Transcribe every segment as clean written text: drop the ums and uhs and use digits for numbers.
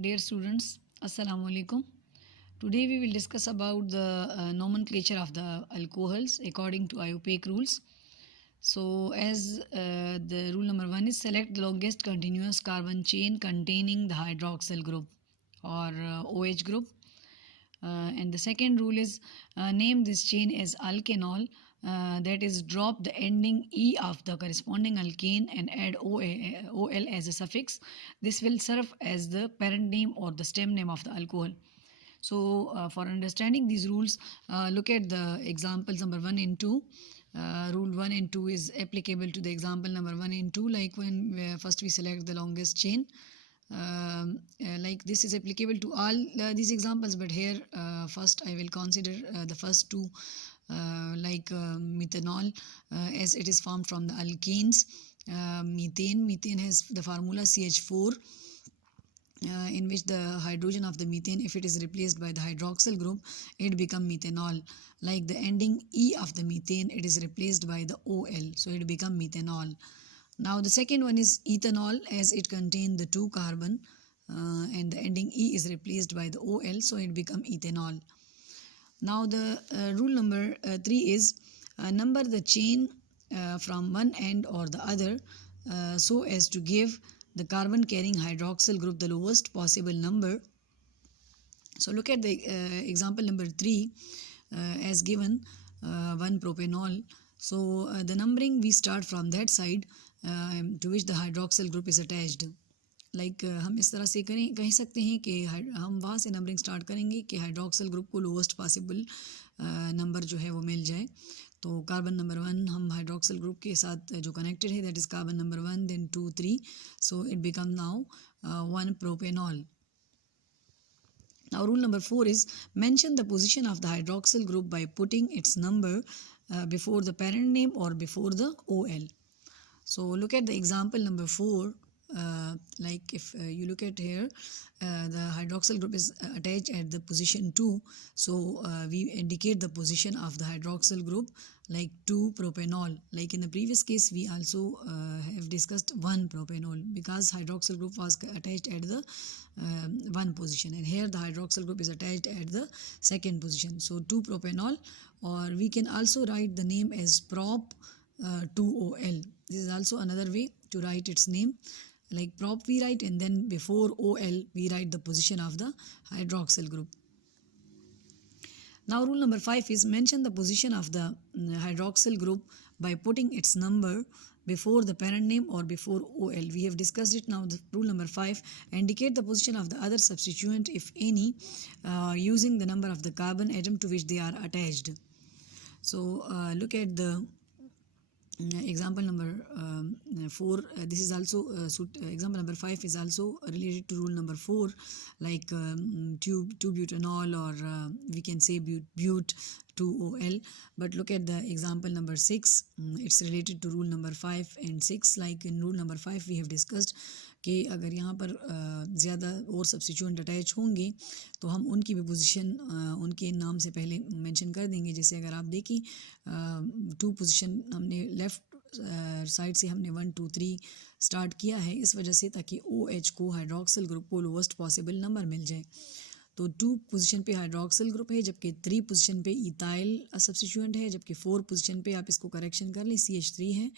Dear students, Assalamu alaikum. Today we will discuss about the nomenclature of the alcohols according to IUPAC rules. So as the rule number 1 is select the longest continuous carbon chain containing the hydroxyl group or OH group. And the second rule is name this chain as alkanol, that is drop the ending E of the corresponding alkane and add OL as a suffix. This will serve as the parent name or the stem name of the alcohol. So for understanding these rules, look at the examples number 1 and 2. Rule 1 and 2 is applicable to the example number 1 and 2, like when first we select the longest chain. Like this is applicable to all these examples, but here first I will consider the first two, like methanol, as it is formed from the alkanes. Methane has the formula CH4, in which the hydrogen of the methane, if it is replaced by the hydroxyl group, it become methanol. Like the ending E of the methane, it is replaced by the OL, so it become methanol. Now the second one is ethanol, as it contains the 2 carbon and the ending E is replaced by the OL, so it become ethanol. Now the rule number 3 is number the chain from one end or the other so as to give the carbon carrying hydroxyl group the lowest possible number. So look at the example number 3 as given, 1 propanol. So the numbering we start from that side to which the hydroxyl group is attached. Like हम इस तरह से कह सकते हैं कि हम वहाँ से नंबरिंग स्टार्ट करेंगे कि हाइड्रोक्सिल ग्रुप को लोवेस्ट पॉसिबल नंबर जो है वो मिल जाए. तो कार्बन नंबर 1 हम हाइड्रोक्सिल ग्रुप के साथ जो कनेक्टेड है, that is carbon number 1, then 2, 3, so it become now 1 propanol. Now rule number 4 is mention the position of the hydroxyl group by putting its number before the parent name or before the OL. So look at the example number 4. Like if you look at here, the hydroxyl group is attached at the position 2, so we indicate the position of the hydroxyl group like 2 propanol. Like in the previous case we also have discussed 1 propanol because hydroxyl group was attached at the 1 position, and here the hydroxyl group is attached at the 2nd position, so 2 propanol, or we can also write the name as prop 2OL. This is also another way to write its name. Like prop we write, and then before OL we write the position of the hydroxyl group. Now rule number 5 is mention the position of the hydroxyl group by putting its number before the parent name or before OL. We have discussed it. Now the rule number 5, indicate the position of the other substituent if any using the number of the carbon atom to which they are attached. So look at the example number 4. This is also example number 5 is also related to rule number 4, like 2 butanol, or we can say but 2OL. But look at the example number 6. It's related to rule number 5 and 6. Like in rule number 5 we have discussed कि अगर यहाँ पर ज़्यादा और substituent attach होंगे तो हम उनकी भी पोजीशन उनके नाम से पहले मेंशन कर देंगे. जैसे अगर आप देखें 2 पोजीशन हमने लेफ़्ट साइड से हमने 1, 2, 3 स्टार्ट किया है, इस वजह से ताकि OH को हाइड्रोक्सिल ग्रुप को लोवेस्ट पॉसिबल नंबर मिल जाए. तो 2 पोजीशन पे हाइड्रोक्सिल ग्रुप है, जबकि 3 पोजीशन पे इथाइल सब्स्टिट्यूएंट है, जबकि 4 पोजीशन पे आप इसको करेक्शन कर लें CH3 है.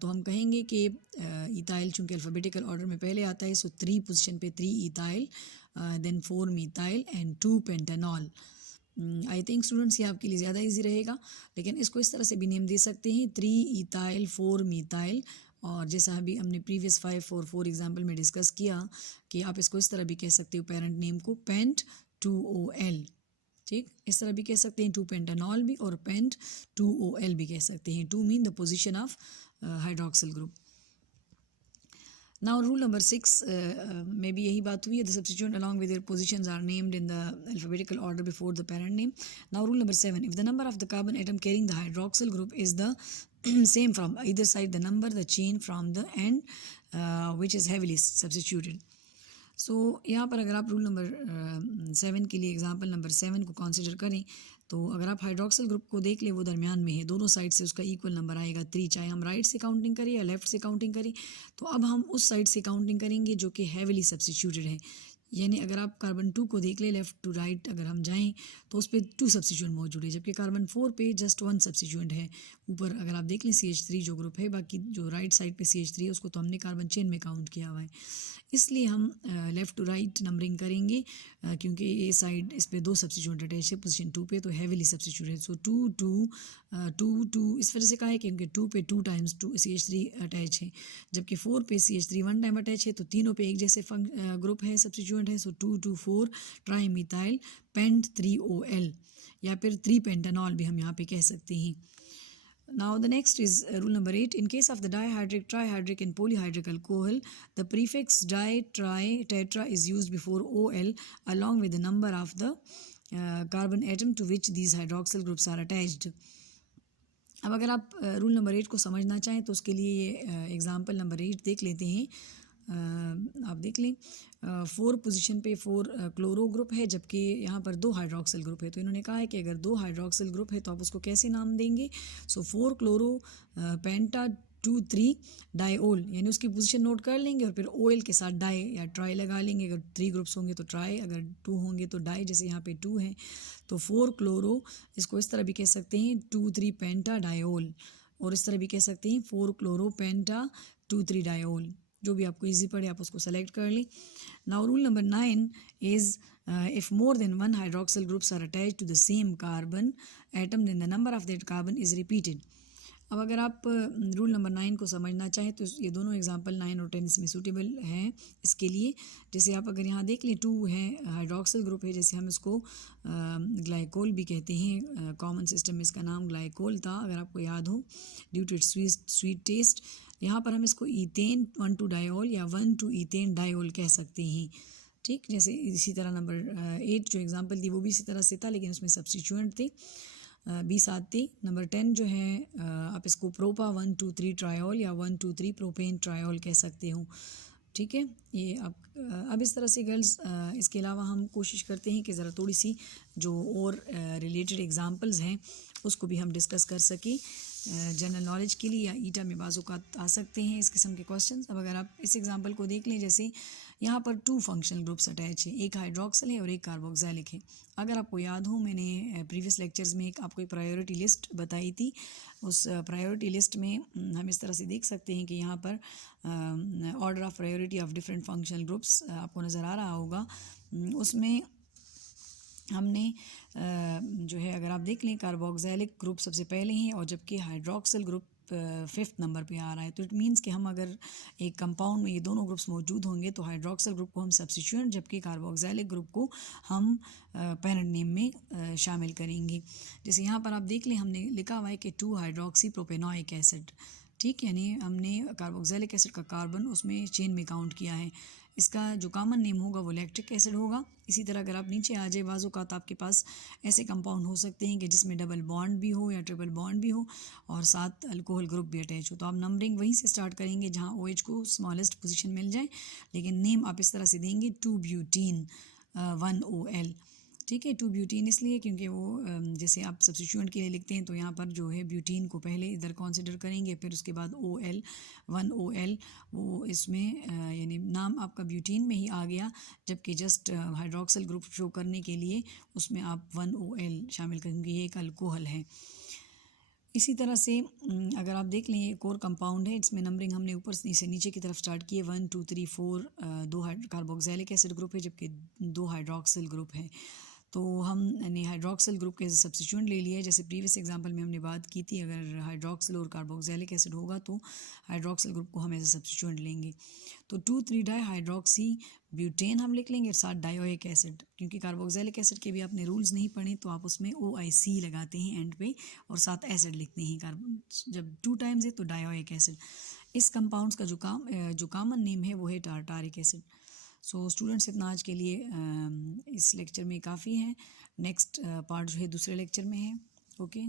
तो हम कहेंगे कि इथाइल चूँकि अल्फ़ाबेटिकल ऑर्डर में पहले आता है, सो 3 पोजीशन पे 3 ethyl, then 4 methyl and 2 pentanol. I think students ये आपके लिए ज़्यादा इजी रहेगा, लेकिन इसको इस तरह से भी नेम दे सकते हैं 3 इथाइल 4 मीथाइल, और जैसा अभी हमने प्रीवियस 5 और 4 एग्जाम्पल में डिस्कस किया कि आप इसको इस तरह भी कह सकते हो पेरेंट नेम को पेंट 2OL. ठीक, इस तरह भी कह सकते हैं 2 पेंटानॉल भी, और पेंट 2OL भी कह सकते हैं. 2 mean the position of hydroxyl group. Now rule number 6 में भी यही बात हुई है. The substituent along with their positions are named in the alphabetical order before the parent name. Now rule number 7, if the number of the carbon atom carrying the hydroxyl group is the same from either side, the number the chain from the end which is heavily substituted. सो यहाँ पर अगर आप rule number 7 के लिए example number 7 को consider करें, तो अगर आप हाइड्रोक्सिल ग्रुप को देख लें वो दरमियान में है, दोनों साइड से उसका इक्वल नंबर आएगा 3, चाहे हम राइट से काउंटिंग करें या लेफ़्ट से काउंटिंग करें. तो अब हम उस साइड से काउंटिंग करेंगे जो कि हैवीली सब्स्टिट्यूटेड है. यानी अगर आप कार्बन 2 को देख ले, लेफ़्ट टू राइट अगर हम जाएं तो उस पर 2 सब्स्टिट्यूएंट मौजूद है, जबकि कार्बन 4 पे जस्ट 1 सब्स्टिट्यूएंट है। ऊपर अगर आप देख लें CH3 जो ग्रुप है, बाकी जो राइट साइड पे CH3 है उसको तो हमने कार्बन चेन में काउंट किया हुआ है। इसलिए हम लेफ़्ट टू राइट नंबरिंग करेंगे, क्योंकि ये साइड इस पे 2 सब्स्टिट्यूएंट अटैच है पोजीशन 2 पे, तो हैवीली सब्स्टिट्यूट है। सो 2 2 2 2 इस वजह से कहा है क्योंकि 2 पे 2 टाइम्स 2 CH3 अटैच है, जबकि 4 पे CH3 1 टाइम अटैच है, तो तीनों पे एक जैसे ग्रुप है, सब्स्टिट्यूएंट है। सो 2 2 4 ट्राई मिथाइल पेंट 3OL, या फिर 3 पेंटानॉल भी हम यहाँ पे कह सकते हैं। Now the next is rule number 8. In case of the dihydric, trihydric and polyhydric alcohol, the prefix di, tri, tetra is used before OL along with the number of the carbon atom to which these hydroxyl groups are attached. अब अगर आप rule number 8 को समझना चाहें तो उसके लिए ये एग्ज़ाम्पल नंबर 8 देख लेते हैं। आप देख लें 4 पोजीशन पे 4 क्लोरो ग्रुप है, जबकि यहाँ पर 2 हाइड्रोक्सिल ग्रुप है। तो इन्होंने कहा है कि अगर 2 हाइड्रोक्सिल ग्रुप है तो आप उसको कैसे नाम देंगे। सो 4 क्लोरो पेंटा 2 3 डाइओल, यानी उसकी पोजीशन नोट कर लेंगे और फिर OL के साथ डाई या ट्राई लगा लेंगे। अगर 3 ग्रुप्स होंगे तो ट्राई, अगर 2 होंगे तो डाई, जैसे यहाँ पे 2 है तो 4 क्लोरो, इसको इस तरह भी कह सकते हैं 2 3 पेंटा डाइओल, और इस तरह भी कह सकते हैं 4 क्लोरो पेंटा 2 3 डाइओल। जो भी आपको इजी पड़े आप उसको सेलेक्ट कर लें। Now rule number 9 is if more than one hydroxyl groups are attached to the same carbon atom then the number of that carbon is repeated. अब अगर आप रूल नंबर 9 को समझना चाहें तो ये दोनों एग्जांपल 9 और 10 इसमें सूटेबल हैं इसके लिए। जैसे आप अगर यहाँ देख लें 2 है हाइड्रोक्सिल ग्रुप है, जैसे हम इसको ग्लाइकोल भी कहते हैं, कॉमन सिस्टम में इसका नाम ग्लाइकोल था अगर आपको याद हो, due to its sweet taste. यहाँ पर हम इसको ईथेन 1 2 डाइओल या 1 2 ईथेन डाइओल कह सकते हैं। ठीक, जैसे इसी तरह नंबर 8 जो एग्जांपल थी वो भी इसी तरह से था, लेकिन उसमें सब्स्टिट्यूएंट थे 20 आती। नंबर 10 जो है आप इसको प्रोपा 1 2 3 ट्रायोल या 1 2 3 प्रोपेन ट्रायोल कह सकते हो। ठीक है, ये अब इस तरह से गर्ल्स इसके अलावा हम कोशिश करते हैं कि ज़रा थोड़ी सी जो और रिलेटेड एग्जांपल्स हैं उसको भी हम डिस्कस कर सकें जनरल नॉलेज के लिए, या ईटा में बाज़ औक़ात आ सकते हैं इस किस्म के क्वेश्चंस। अब अगर आप इस एग्जांपल को देख लें, जैसे यहाँ पर 2 फंक्शनल ग्रुप्स अटैच है, एक हाइड्रोक्सिल है और एक कार्बोक्सिलिक है। अगर आपको याद हो मैंने प्रीवियस लेक्चर्स में आपको एक प्रायोरिटी लिस्ट बताई थी, उस प्रायोरिटी लिस्ट में हम इस तरह से देख सकते हैं कि यहाँ पर order of priority of different functional groups आपको नज़र आ रहा होगा। उसमें हमने जो है अगर आप देख लें कार्बोक्सिलिक ग्रुप सबसे पहले हैं, और जबकि हाइड्रोक्सिल ग्रुप 5th नंबर पे आ रहा है। तो इट मीन्स कि हम अगर एक कंपाउंड में ये दोनों ग्रुप्स मौजूद होंगे तो हाइड्रोक्सिल ग्रुप को हम सब्स्टिट्यूएंट, जबकि कार्बोक्सिलिक ग्रुप को हम पेरेंट नेम में शामिल करेंगे। जैसे यहाँ पर आप देख लें हमने लिखा हुआ है कि 2 हाइड्रोक्सी प्रोपेनोइक एसिड। ठीक, यानी हमने कार्बोक्सिलिक एसिड का कार्बन उसमें चेन में काउंट किया है। इसका जो कॉमन नेम होगा वो लैक्टिक एसिड होगा। इसी तरह अगर आप नीचे आ जाए, बाज़ औक़ात आपके पास ऐसे कंपाउंड हो सकते हैं कि जिसमें डबल बॉन्ड भी हो या ट्रिपल बॉन्ड भी हो और साथ अल्कोहल ग्रुप भी अटैच हो। तो आप नंबरिंग वहीं से स्टार्ट करेंगे जहाँ OH को स्मॉलेस्ट पोजीशन मिल जाए, लेकिन नेम आप इस तरह से देंगे 2 ब्यूटीन 1 OL। ठीक है, 2 ब्यूटीन इसलिए क्योंकि वो जैसे आप सब्स्टिट्यूएंट के लिए लिखते हैं तो यहाँ पर जो है ब्यूटीन को पहले इधर कंसिडर करेंगे, फिर उसके बाद OL 1 OL वो इसमें यानी नाम आपका ब्यूटीन में ही आ गया, जबकि जस्ट हाइड्रोक्सिल ग्रुप शो करने के लिए उसमें आप 1 OL शामिल करेंगे, ये एक अल्कोहल है। इसी तरह से अगर आप देख लें एक और कंपाउंड है, इसमें नंबरिंग हमने ऊपर से नीचे की तरफ स्टार्ट की है 1 2 3 4 2 कार्बोक्सिलिक एसिड ग्रुप है, जबकि 2 हाइड्रोक्सिल ग्रुप है। तो हमने हाइड्रोक्सिल ग्रुप के सब्स्टिट्यूएंट ले लिया है। जैसे प्रीवियस एग्जांपल में हमने बात की थी, अगर हाइड्रोक्सिल और कार्बोक्सिलिक एसिड होगा तो हाइड्रोक्सिल ग्रुप को हम एज ए सब्स्टिट्यूएंट लेंगे। तो 2 3 डाई हाइड्रोक्सी ब्यूटेन हम लिख लेंगे, साथ डायोइक एसिड, क्योंकि कार्बोक्सिलिक एसिड के भी आपने रूल्स नहीं पढ़े तो आप उसमें OIC लगाते हैं एंड पे और साथ एसिड लिखते हैं। कार्बन जब 2 टाइम्स है तो डायोइक एसिड। इस कंपाउंड्स का जो कॉमन नेम है वो है टारटारिक एसिड। सो स्टूडेंट्स इतना आज के लिए इस लेक्चर में काफ़ी है। नेक्स्ट पार्ट जो है दूसरे लेक्चर में है। ओके।